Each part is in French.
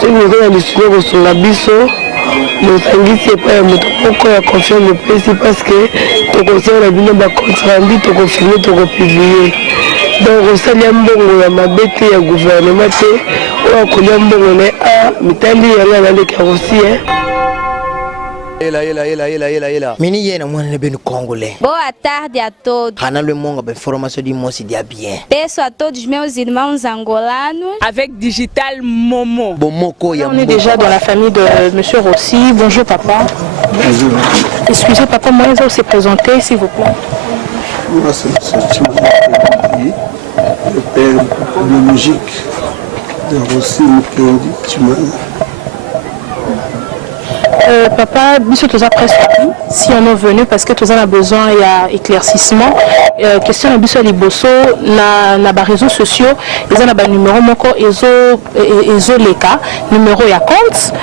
soki oza na lisusu kosunga biso mosangisi epai ya moto moko ya confiance opesi parce que tokosala na bino bacompte rendu tokofilme tokopublie donc osalia mbongo ya mabe te ya gouvernement te oyo akolia mbongo na mitali yanga naleka aussi Mini yena mwana ne benu congolais. Boa tarde a todos. Hana le monga ba information di mosi dia bien. Peço a todos meus irmãos angolanos avec Digital Momo. Bomoko ya. On est déjà dans la famille de monsieur Rossi. Bonjour papa. Bonjour. Excusez papa, moi je vais se présenter s'il vous plaît. Moi c'est le père biologique de Rossi Mukendi Chimana. Papa, biso toza presque si on est venu parce que tous on a besoin il y a éclaircissement. Question de biso liboso na ba réseaux sociaux, ils ont ba numéro moko ezo leka, numéro ya compte,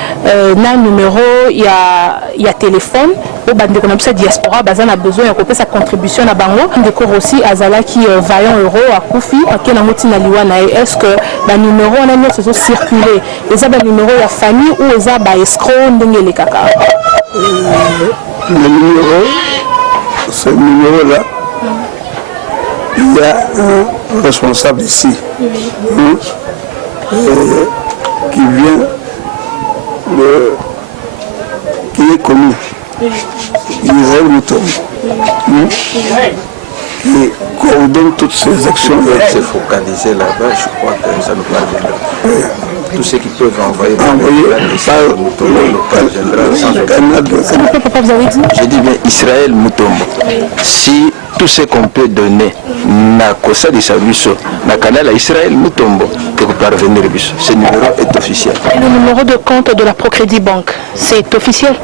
na numéro ya téléphone. Au bande comme ça diaspora bazan a besoin de sa contribution à bango ndeko aussi azala qui vaillant euro à Koufi à na moti na liwana. Est-ce que ba numéro on a mis sur circuler les ba numéro ya famille ou les ba escroc ndenge les kaka le numéro ce numéro là il y a un responsable ici qui vient qui est connu. Israël Mouton qui coordonne toutes ces actions. Se focaliser là-bas, je crois que ça nous parviendra. Tous ceux qui peuvent envoyer par papa, vous avez dit? Je dis bien Israël Moutombo. Si tout ce qu'on peut donner n'a que ça de service, n'a qu'à la Israël Moutombo que vous parvenir. Ce numéro est officiel. Et le numéro de compte de la Procrédit Banque, c'est officiel?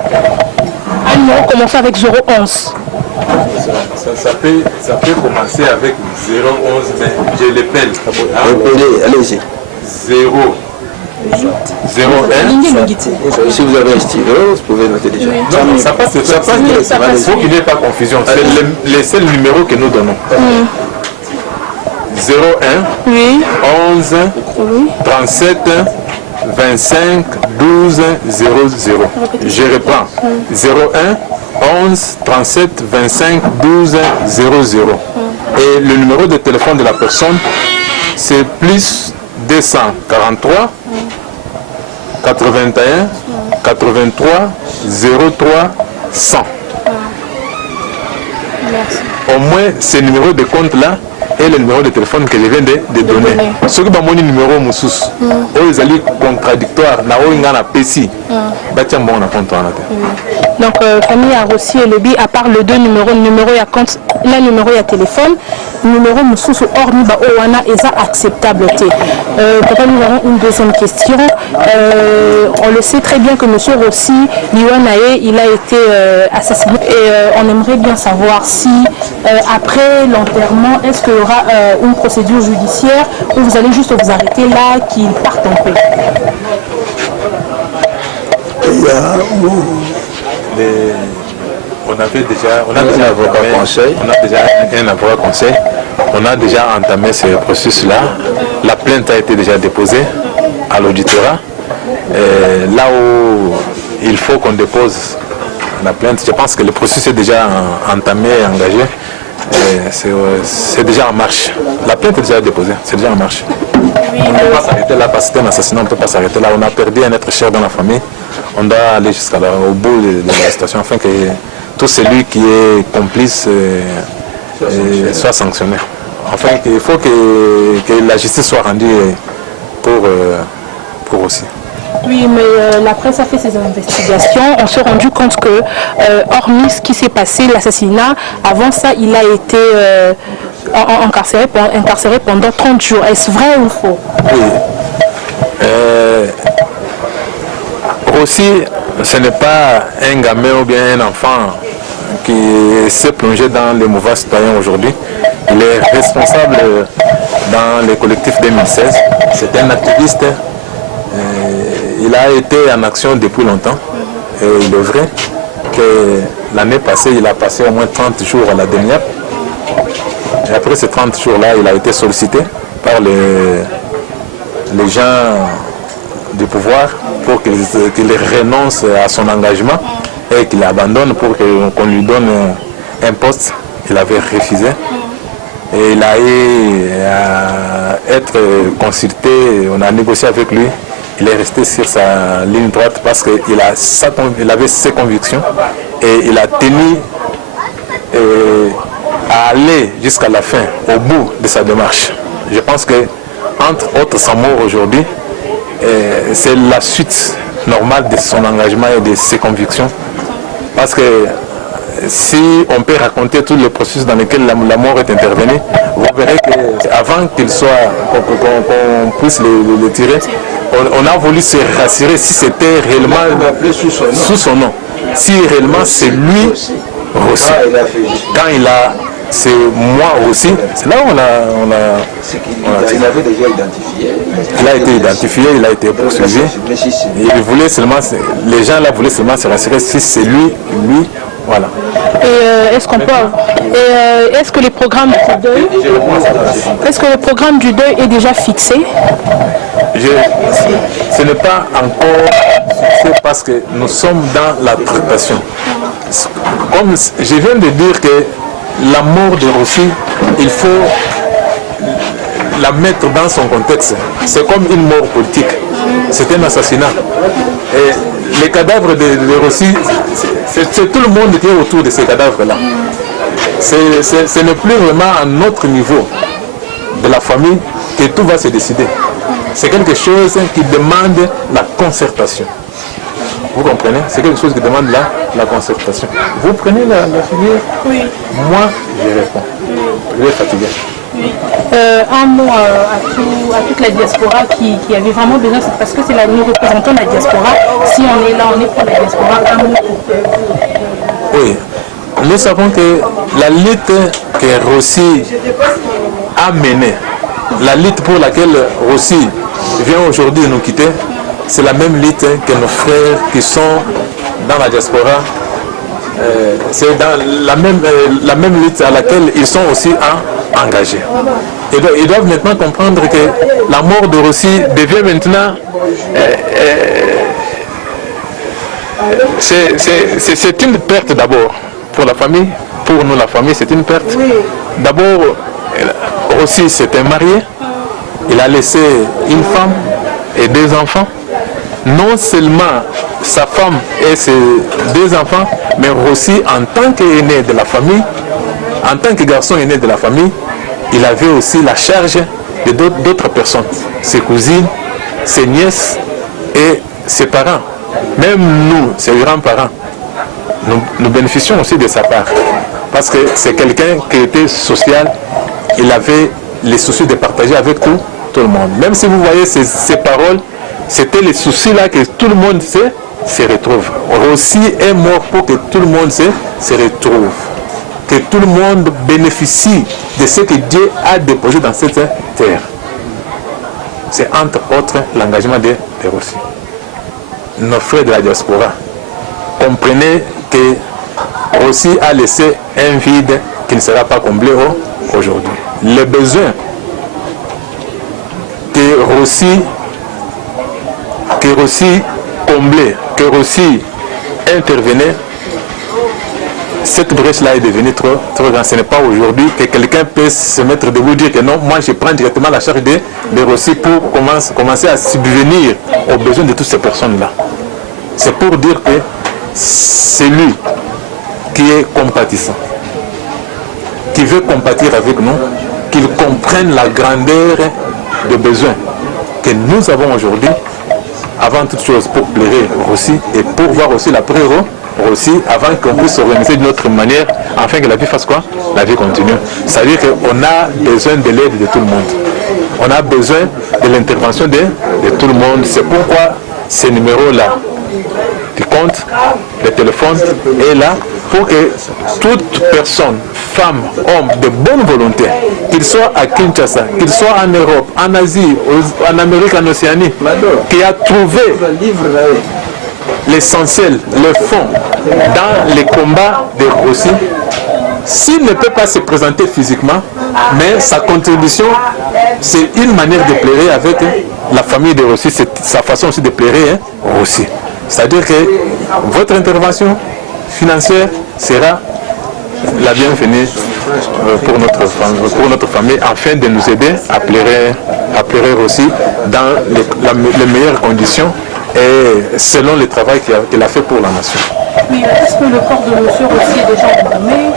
Un numéro commence avec 011. Ça peut commencer avec 011, mais je l'appelle. Allez-y. 0. 01. Si vous avez un stylo, vous pouvez noter déjà. Non, ça passe. Il faut qu'il n'y ait pas confusion. C'est les seuls numéros que nous donnons. 01 11 37 25 12 00. Je reprends. 01 11 37 25 12 00. Et le numéro de téléphone de la personne, c'est plus 243 81 83 03 100. Au moins, ces numéros de compte là et le numéro de téléphone que je viens de donner. Ce qui est mon numéro, Moussous, ils sont contradictoires. Donc, famille a Rossi et Lebi, à part les deux numéros, numéro à compte, le numéro à téléphone, numéro Moussous ou hormis Owana est acceptable. Papa, nous avons une deuxième question. On le sait très bien que M. Rossi, Liwanae, il a été assassiné. Et on aimerait bien savoir si, après l'enterrement, est-ce qu'il y aura une procédure judiciaire ou vous allez juste vous arrêter là, qu'il parte en paix? On avait déjà un avocat conseil. On a déjà entamé ce processus-là. La plainte a été déjà déposée à l'auditorat. Là où il faut qu'on dépose la plainte, je pense que le processus est déjà entamé et engagé. C'est déjà en marche. La plainte est déjà déposée, c'est déjà en marche. On ne peut pas s'arrêter là parce que c'est un assassinat, on ne peut pas s'arrêter là. On a perdu un être cher dans la famille. On doit aller jusqu'au bout de la situation afin que tout celui qui est complice soit sanctionné. Enfin, il faut que la justice soit rendue pour aussi. Oui, mais la presse a fait ses investigations. On s'est rendu compte que, hormis ce qui s'est passé, l'assassinat, avant ça, il a été incarcéré pendant 30 jours. Est-ce vrai ou faux? Oui. Aussi, ce n'est pas un gamin ou bien un enfant qui s'est plongé dans le mouvement citoyen aujourd'hui. Il est responsable dans le collectif 2016. C'est un activiste. Il a été en action depuis longtemps. Et il est vrai que l'année passée, il a passé au moins 30 jours à la dernière. Et après ces 30 jours-là, il a été sollicité par les gens du pouvoir pour qu'il renonce à son engagement et qu'il abandonne pour qu'on lui donne un poste. Il avait refusé. Et il a eu à être consulté, on a négocié avec lui. Il est resté sur sa ligne droite parce qu'il avait ses convictions et il a tenu à aller jusqu'à la fin, au bout de sa démarche. Je pense que, entre autres, sa mort aujourd'hui, c'est la suite normale de son engagement et de ses convictions. Parce que si on peut raconter tout le processus dans lequel la mort est intervenue, vous verrez qu'avant qu'il soit, qu'on puisse le tirer, on a voulu se rassurer si c'était réellement sous son nom. Si réellement c'est lui aussi. Quand il a, c'est moi aussi, c'est là où on a il avait déjà identifié. Il a été identifié, il a été poursuivi. Il voulait seulement, les gens là voulaient seulement se rassurer si c'est lui, voilà. Et est-ce qu'on peut, est-ce que le programme du deuil, est déjà fixé? Ce n'est pas encore fixé parce que nous sommes dans la traitation. Comme je viens de dire que la mort de Rossi, il faut la mettre dans son contexte. C'est comme une mort politique. C'est un assassinat. Et les cadavres de Rossi, c'est tout le monde qui est autour de ces cadavres-là. Ce n'est plus vraiment à notre niveau de la famille que tout va se décider. C'est quelque chose qui demande la concertation. Vous comprenez? C'est quelque chose qui demande la concertation. Vous prenez la figure? Oui. Moi, je réponds. Je vais fatiguer. Oui. Un mot à toute la diaspora qui avait vraiment besoin, parce que nous représentons la diaspora. Si on est là, on est pour la diaspora. Un mot pour Oui. Nous savons que la lutte que Rossi a menée, la lutte pour laquelle Rossi vient aujourd'hui nous quitter, c'est la même lutte que nos frères qui sont dans la diaspora. C'est dans la même lutte à laquelle ils sont aussi engagés. Ils doivent maintenant comprendre que la mort de Rossi devient maintenant... c'est une perte d'abord pour la famille. Pour nous, la famille, c'est une perte. D'abord, Rossi s'était marié. Il a laissé une femme et 2 enfants. Non seulement sa femme et ses 2 enfants, mais Rossi, en tant qu'aîné de la famille, en tant que garçon aîné de la famille, il avait aussi la charge de d'autres personnes, ses cousines, ses nièces et ses parents. Même nous, ses grands-parents, nous bénéficions aussi de sa part. Parce que c'est quelqu'un qui était social, il avait les soucis de partager avec tout le monde. Même si vous voyez ces paroles, c'était les soucis là que tout le monde se retrouve. Rossi est mort pour que tout le monde se retrouve. Que tout le monde bénéficie de ce que Dieu a déposé dans cette terre. C'est entre autres l'engagement de Rossi. Nos frères de la diaspora, comprenez que Rossi a laissé un vide qui ne sera pas comblé aujourd'hui. Les besoins que Rossi comblait, que Rossi intervenait, cette brèche-là est devenue trop grande. Ce n'est pas aujourd'hui que quelqu'un peut se mettre debout et dire que non, moi je prends directement la charge de Rossi pour commencer à subvenir aux besoins de toutes ces personnes-là. C'est pour dire que c'est lui qui est compatissant, qui veut compatir avec nous, qu'il comprenne la grandeur des besoins que nous avons aujourd'hui, avant toute chose pour plaire Rossi et pour voir aussi la preuve aussi, avant qu'on puisse s'organiser d'une autre manière, afin que la vie fasse quoi? La vie continue. C'est-à-dire qu'on a besoin de l'aide de tout le monde. On a besoin de l'intervention de tout le monde. C'est pourquoi ces numéros-là du compte, le téléphone est là pour que toute personne, femme, homme de bonne volonté, qu'il soit à Kinshasa, qu'il soit en Europe, en Asie, en Amérique, en Océanie, qui a trouvé l'essentiel, le fond, dans les combats de Rossi, s'il ne peut pas se présenter physiquement, mais sa contribution, c'est une manière de plaider la famille de Rossi, c'est sa façon aussi de plairer Rossi. C'est-à-dire que votre intervention financière sera la bienvenue pour notre famille, afin de nous aider à plairer Rossi dans les meilleures conditions et selon le travail qu'il a fait pour la nation. Mais est-ce que le corps de monsieur Rossi est déjà embaumé?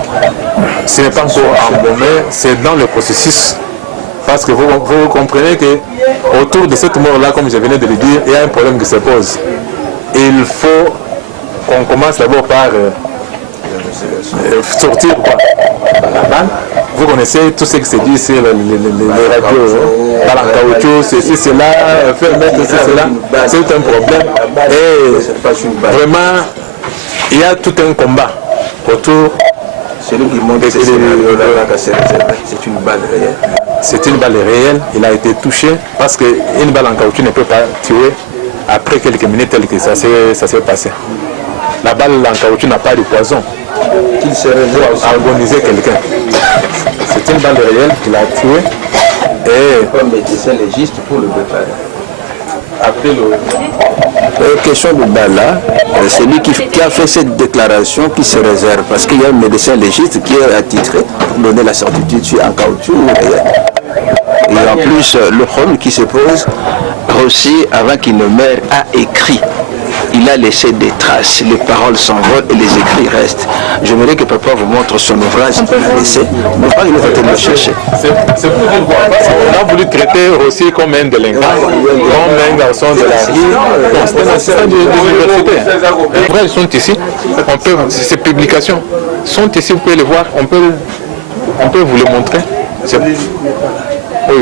Ce n'est pas encore embaumé, c'est dans le processus. Parce que vous comprenez qu'autour de cette mort-là, comme je venais de le dire, il y a un problème qui se pose. Il faut qu'on commence d'abord par sortir la balle. Vous connaissez tout ce qui se dit sur les radios, balle en caoutchouc, ceci, cela, faire mettre ceci, cela, c'est un problème. Et vraiment, il y a tout un combat autour. Celui qui monte, c'est une balle réelle. C'est une balle réelle, il a été touché parce qu'une balle en caoutchouc ne peut pas tuer après quelques minutes tel que ça s'est passé. La balle en caoutchouc n'a pas de poison qu'il serait pour agoniser quelqu'un. C'est une balle réelle qu'il a tué et comme médecin légiste pour le préparer. Après Question de balle, c'est lui qui a fait cette déclaration qui se réserve parce qu'il y a un médecin légiste qui est attitré pour donner la certitude sur un caoutchouc réel. Et en plus, le problème qui se pose, Rossi, avant qu'il ne meure, a écrit. Il a laissé des traces, les paroles s'envolent et les écrits restent. J'aimerais que papa vous montre son ouvrage qu'il a laissé. Mais pas il est en train de le chercher. C'est pour dire quoi? On a voulu traiter Rossi comme un délinquant, comme un garçon de la rue. C'est un assistant de l'université. Les ouvrages sont ici. Ces publications sont ici, vous pouvez les voir. On peut vous les montrer. Oui.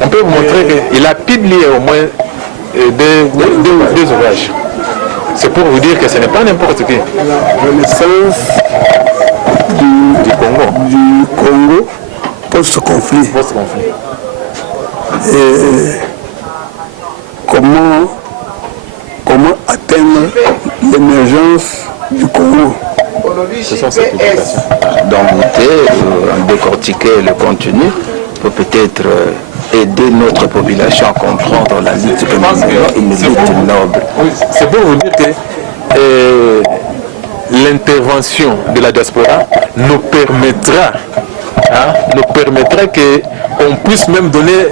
On peut vous montrer qu'il a publié au moins deux ouvrages. C'est pour vous dire que ce n'est pas n'importe qui. La renaissance du Congo post-conflit. Et comment atteindre l'émergence du Congo. Ce sont ces publications. D'en décortiquer le contenu pour peut-être aider notre population à comprendre la lutte que nous menons, une lutte noble. C'est pour vous dire que l'intervention de la diaspora nous permettra qu'on puisse même donner,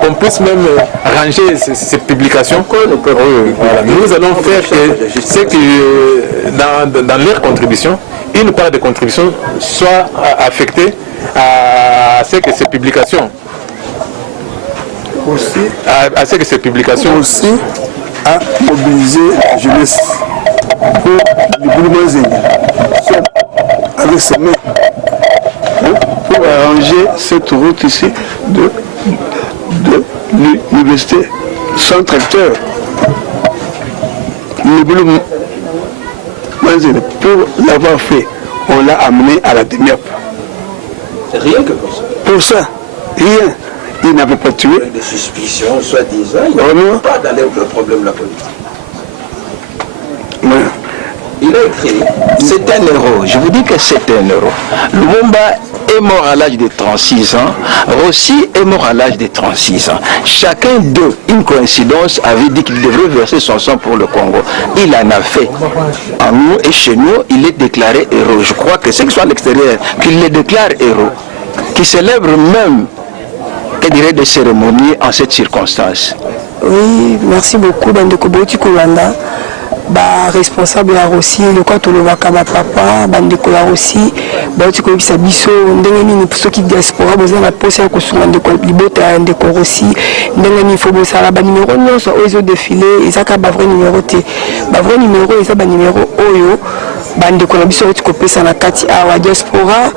qu'on puisse même ranger ces publications. Nous allons faire que ce qui, dans leur contribution, une part de contribution soit affectée à ce que ces publications aussi à mobiliser la jeunesse pour l'éboulement avec ses mains pour arranger cette route ici de l'université sans tracteur. L'éboulement pour l'avoir fait, on l'a amené à la demi-op. Rien que pour ça. Pour ça, rien. Il n'avait pas tué. Des suspicions, soi-disant, il n'y a pas dans le problème de la politique. Ouais. Il a écrit. C'est un héros, je vous dis que c'est un héros. Lumumba est mort à l'âge de 36 ans, Rossi est mort à l'âge de 36 ans. Chacun d'eux, une coïncidence, avait dit qu'il devrait verser son sang pour le Congo. Il en a fait. En nous et chez nous, il est déclaré héros. Je crois que ceux qui sont à l'extérieur, qu'il les déclare héros, qui célèbrent même des cérémonies en cette circonstance. Oui, merci beaucoup, Bandeko Boti Kolanda. Responsable ya Rossi, le quoi tolovaka papa, Bandeko ya Rossi, Boti Kolibisa biso, ndenge nini soki diaspora boza na posa ya kosunga ndeko libota ya ndeko Rossi, ndenge nini faut bosala ba numéro nyonso oyo ezo défilé, ezaka ba vrai numéro te. Ba vrai numéro eza ba numéro oyo bandeko na biso kopesa na kati awa diaspora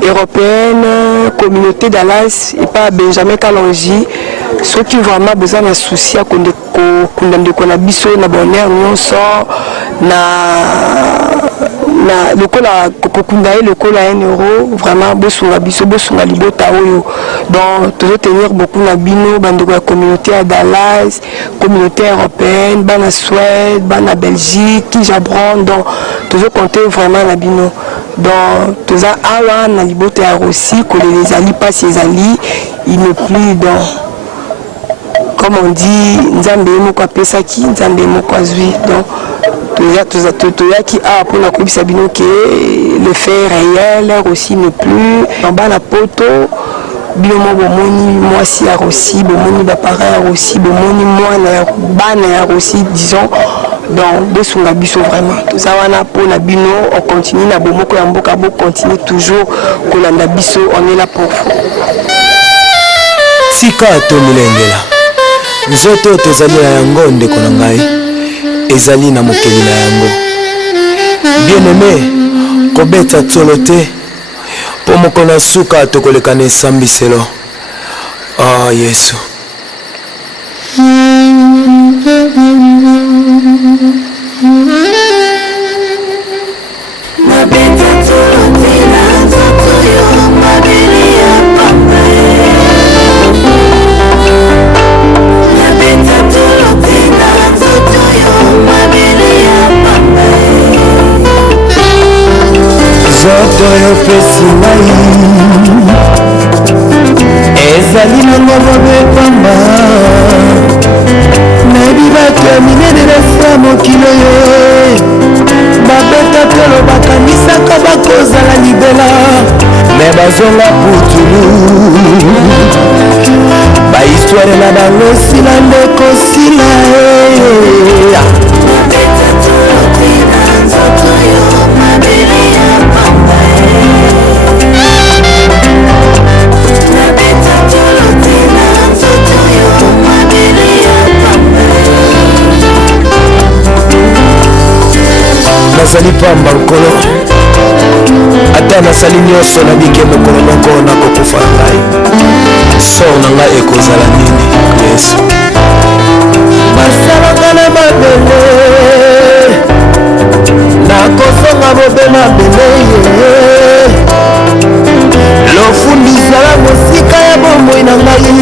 européenne, communauté d'Alas et pas Benjamin Kalonji, ceux qui vraiment besoin d'un souci à qu'on a biso na bonheur nyonso na le cola kokundae le cola 1 euro vraiment bosunga biso bosunga libota oyo donc toujours tenir beaucoup na bino bandeko la communauté à Dallas, communauté européenne, bana Suède, bana Belgique, qui jabron donc toujours compter vraiment na bino donc tout ça awa na libota ya Rossi que les ali pas ses ali il ne plus donc comme on dit, Nzambe moko apesaki, Nzambe moko azwi. Donc toyaki a pour la coupe sabino que le fait réel aussi ne plus en bas la poto biomo bomoni moi si a aussi bomoni ba parents aussi bomoni moi na bana aussi disons donc de son biso vraiment tout ça wana pour la bino on continue na bomoko ya mboka bo continue toujours kolanda biso on est là pour vous sika to milengela nzoto tozali na yango ndeko na ngai ezali na mokeli na yango bien-aimé kobeta tolo te po moko na suka tokoleka na esambiselo oh yesu Zoto yo pesi ngai ezali nango bobe pamba nayebi bato ya minene nasa mokilo ye babeta tolo bakanisaka bakozala libela me bazonga putulu bahistware na bango esila nde kosila nazali pamba nkolo ata nasali nyonso nabike mokolo moko nakokufa na ngai sor na ngai ekozala nini yesu basalanga na mabele nakosonga bobe mabele lofundisala mosika ya bomoi na ngai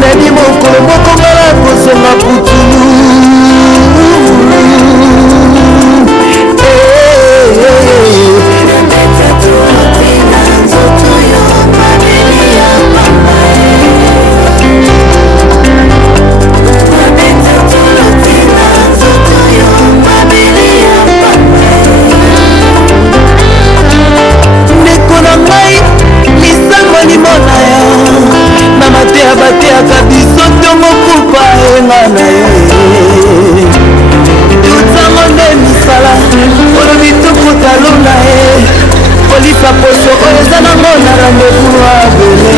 nayebi mokolo moko ngala kosonga putulu bateyaka biso ntongo kupa enga na ye tutango nde misala olobi tukutaluna ye polisa poso oyo eza nango na randevu abele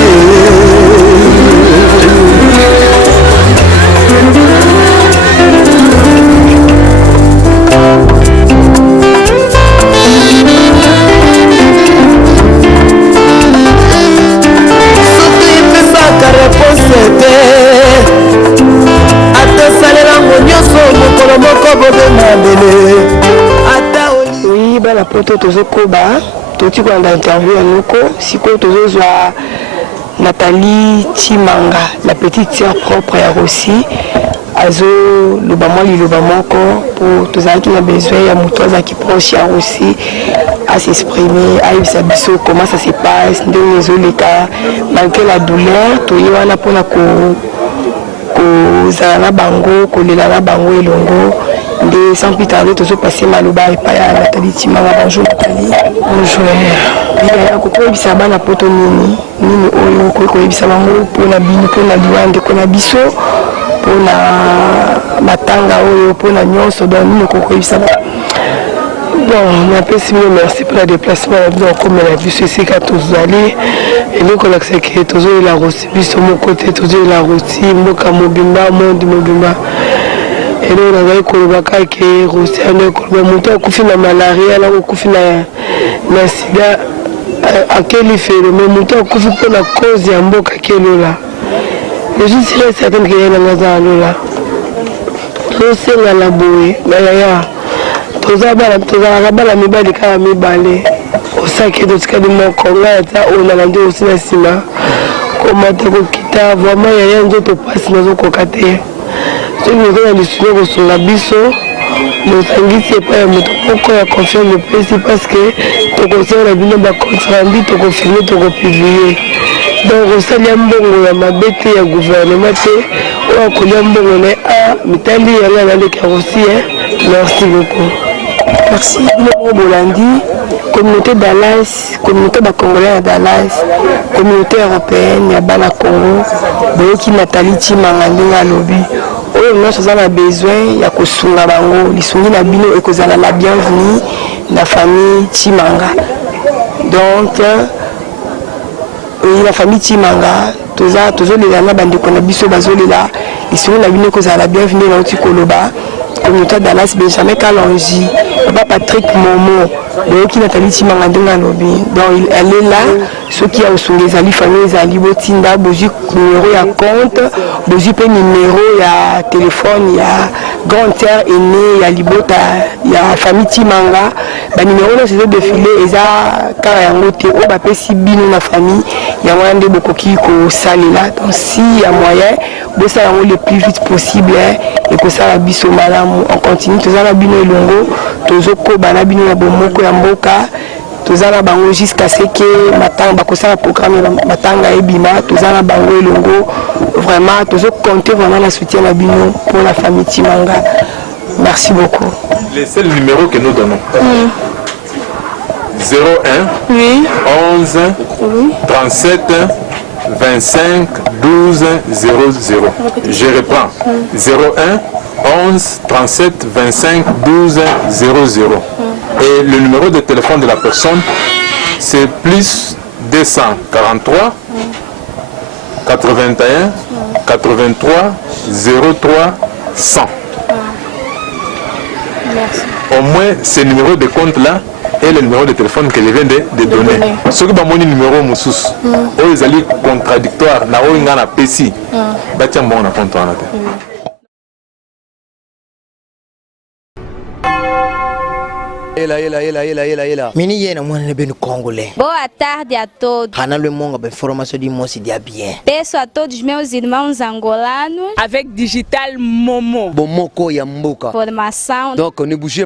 oui bana poto tozokoba toti kolanda interview ya noko sikoyo tozozwa Nathalie Timanga la petite sœur propre ya Rossi azoloba mwa liloba moko po tozalaki na besoin ya moto azalaki proche ya Rossi à s'exprimer ayebisa biso comment ça se passe ndenge ezoleka malgré la douleur toye wana mpona kozala na bango kolela na bango elongo nde sans plus tarder tozopase maloba epai ya Nathalie Timanga. Bonjour Nathalie. Bonjour. Akokoyebisa bana poto nini oyo okoki koyebisa bango mpona bino mpona liwa ndeko na biso mpona matanga oyo mpona nyonso donc nini okoki koyebisa bango? Bon, napesi bino merci pour la déplacement na bino okomela biso esika tozali eloko olakisa ke tozoyela Rossi biso moko te tozoyela Rossi mboka mobimba monde mobimba eloko nazali koloba kaka Rossi ando ekoloba moto akufi na malaria na kokufi na sida akeli felo me moto akufi mpona cause ya mboka kelola je serais certaine ke ye nanga aza alola tozosengana boye na yaya tozalaka bana mibali kaka mibale osaki totikali moko ngai ata oyo nalandi osi na nsima komata kokita vraiment yaya nzoto pasi nazokoka te soki noza na lisusu ya kosunga biso nosangisi epai ya moto moko ya confiance mopesi parce que tokosala na bino bacontrandi tokofilme tokopublie donc osali ya mbongo ya mabe te ya gouvernement te oyo akolia mbongo na mitali yanga naleka aussi. Merci beaucoup. Merci Bino Bolandi, communauté Dallas, communauté Congolais à Dallas, communauté européenne ya Bana Congo, boyoki Nathalie Chimanga ndinga lobi. Oyo nyonso za na besoin ya kosunga bango, lisungi na bino ekozala la bienvenue na famille Chimanga. Donc la famille Chimanga, tozolela na bandeko na biso bazolela, lisungi na bino ekozala la bienvenue na oti koloba. Communauté Dallas Benjamin Kalonji, Papa Patrick Momo, qui Nathalie Chimanga Lobi. Donc elle est là, ceux qui ont sur les familles, les Alibotinda, Boji numéro à compte, Boji numéro à téléphone, il y a Grande Terre aînée, il y a Libota, il y a famille Chimanga. Le numéro là c'est défilé, et ça, car il y a un côté, on va passer bien dans la famille, il y a moyen de beaucoup qui salé là. Donc s'il y a moyen, de ça le plus vite possible, et que ça la biso malam. On continue, tous les bino elongo, tous les kobana bino ya bomoko ya mboka, tous les bango jusqu'à ce que matanga bakosa la programme matanga ebima, tous les bango elongo, vraiment tous compter vraiment la soutien la bino pour la famille Chimanga. Merci beaucoup. Les seuls numéros que nous donnons. 01 oui. 11 oui. 37 25 12 00. Je reprends. 01 11 37 25 12 00. Et le numéro de téléphone de la personne, c'est plus 243 81 83 03 100. Merci. Au moins, ces numéros de compte-là et le numéro de téléphone que je viens de donner. Ce qui est mon numéro, Moussous, ils sont contradictoires, na oinga na pesi, batia bon na compte en tête. Mini yena mwana ne benu congolais. Boa tarde a todos. Hana le monga ba information du Mosi dia bien. Peço a todos meus irmãos angolanos avec Digital Momo. Bomoko ya mboka. formação. Donc ne bougez